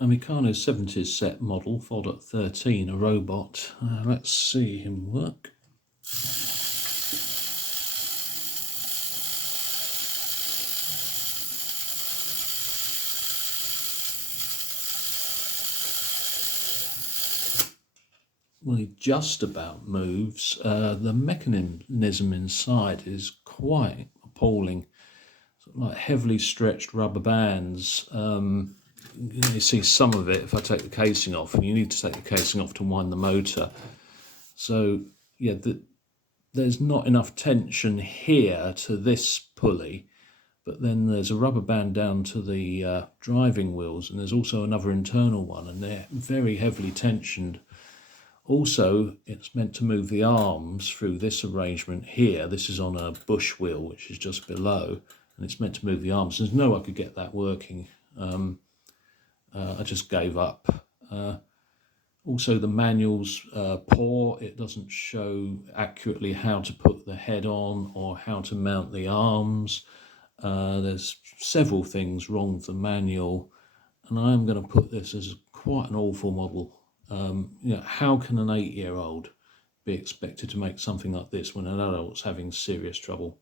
a Meccano 70s set model, Fold 13, a robot. Let's see him work. Well, he just about moves. The mechanism inside is quite appalling. Sort of like heavily stretched rubber bands. You see some of it if I take the casing off, and you need to take the casing off to wind the motor. So yeah, there's not enough tension here to this pulley, but then there's a rubber band down to the driving wheels, and there's also another internal one, and they're very heavily tensioned. Also, it's meant to move the arms through this arrangement here. This is on a bush wheel, which is just below, and it's meant to move the arms. There's no way I could get that working. I just gave up. Also, the manual's poor. It doesn't show accurately how to put the head on or how to mount the arms. There's several things wrong with the manual, and I'm going to put this as quite an awful model. How can an 8-year-old be expected to make something like this when an adult's having serious trouble?